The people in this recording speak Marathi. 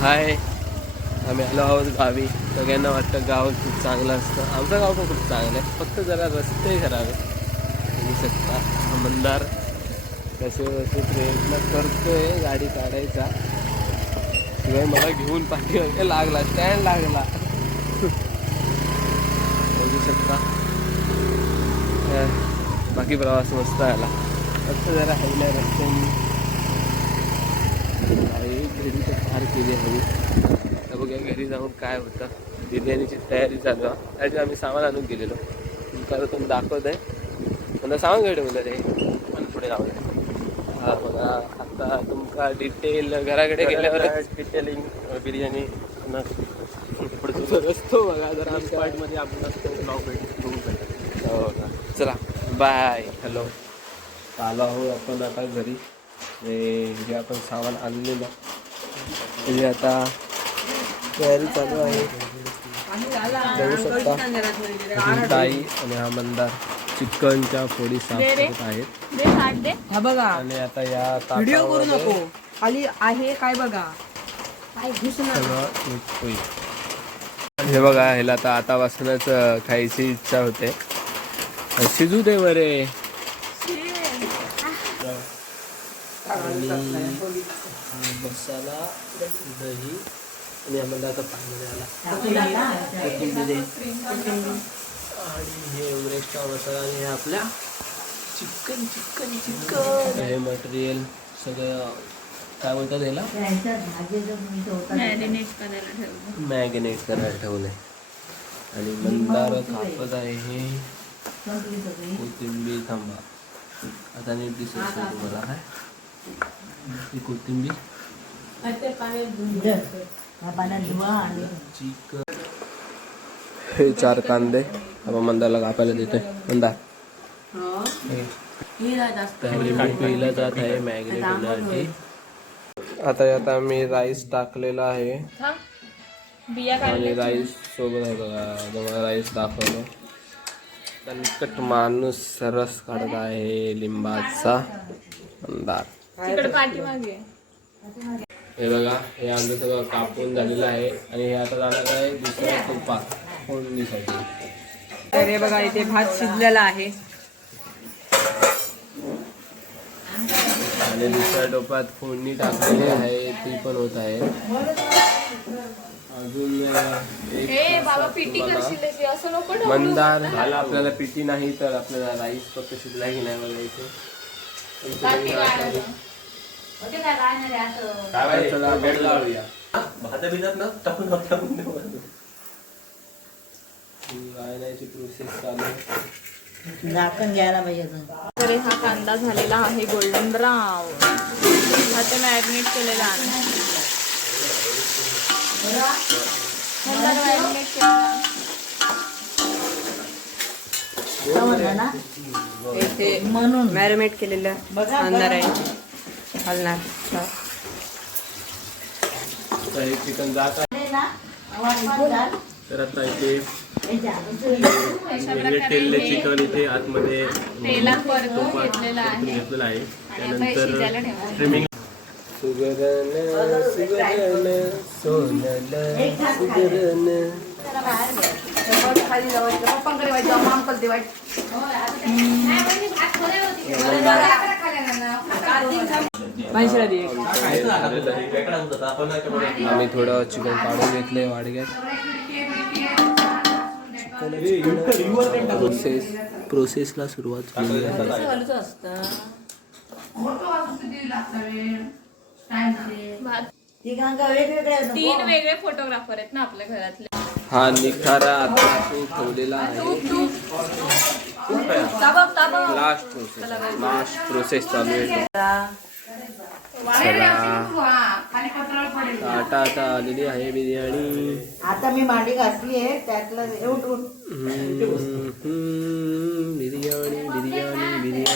हाय, आम्ही आलो आहोत गावी. सगळ्यांना वाटतं गाव खूप चांगलं असतं. आमचं गाव पण खूप चांगलं आहे, फक्त जरा रस्ते खराब आहे. बघू शकता मंदार कसे प्रयत्न करतोय गाडी काढायचा. शिवाय मला घेऊन पाठीमागे लागला, स्टँड लागला. बघू शकता. बाकी प्रवास मस्त आला, फक्त जरा हल्ल्या रस्त्यांनी घरी तर फार केली हवी. आता बघा घरी जाऊन काय होतं. बिर्याणीची तयारी चालू आहे. त्याची आम्ही सामान आणून गेलेलो. तुमचा तुम्ही दाखवत आहे मला सामान घडे बोलत रे पण पुढे जाऊ दे. हा बघा आता तुमका डिटेल घराकडे गेल्यावर डिटेलिंग बिर्याणी पुढचा रस्तो बघा जरा आमच्या पार्टमध्ये आपण असतो. हो का, चला बाय. हॅलो, आलो आहोत आपण आता घरी. जे आपण सामान आणलेलं त्याची आता तयारी चालू आहे. बघू शकता ताई आणि हा मंदार चिकनच्या फोडी साफ करत आहेत. आणि आता या व्हिडिओ करू नको, खाली आहे काय बघा, काय सगळं होईल. हे बघा ह्याला आता आतापासूनच खायची इच्छा होते. शिजू दे बरे. मसाला दही आणि आम्हाला आता पाणी आला आणि हे एव्हरेस्टचा मसाला आणि हे आपल्या चिकन चिकन चिकन हे मटेरियल सगळं काय बोलतात याला मॅरिनेट करायला ठेवलंय. आणि मंदार कापत आहे हे कोथिंबीर. थांबा आता नीट दिसत तुम्हाला काय ही कोथिंबीर चिकन. हे 4 कांदे आपण मंदारला कापायला देतोय. मंदार लिंबू जात आहे मॅग्नेट होण्यासाठी. आता मी राईस टाकलेला आहे आणि राईस सोबत आहे बघा. तुम्हाला राईस दाखवतो. दणकट माणूस रस काढत आहे लिंबाचा. मंदार हे बघा, हे आमचं सगळं कापून झालेलं आहे आणि हे आता जाणार आहे दुसऱ्या टोपात फोडणीसाठी. तर हे बघा इथे भात शिजलेला आहे आणि दुसऱ्या टोपात फोडणी टाकलेली आहे, ती पण होत आहे. अजून मंदार झाला. आपल्याला पिटी नाही तर आपल्याला राईस फक्त शिजला की नाही बघा इथे. गाळण्याची प्रोसेस चालू आहे. झाकण घ्यायला पाहिजे. तर हा कांदा झालेला आहे गोल्डन ब्राऊन. हा ते मॅरिनेट केलेला आहे. म्हणून मॅरिनेट केलेलं आणणार आहे घालणार. चिकन जात आहे. तर आता इथे तेल चिकन इथे आतमध्ये घेतलेलं आहे. त्यानंतर स्ट्रीमिंग सुगरण सुगरण सोनल सुगरण. आम्ही थोडं चिकन काढून घेतलंय वाडग्यात. प्रोसेसला सुरुवात केली आहे. तीन वेगळे फोटोग्राफर आहेत ना आपल्या घरातले. हा निखारा आता ठेवलेला आहे. लास्ट प्रोसेस चालू आहे. आता आलेली आहे बिर्याणी. आता मी मांडी घातली आहे त्यातलं बिर्याणी बिर्याणी बिर्याणी.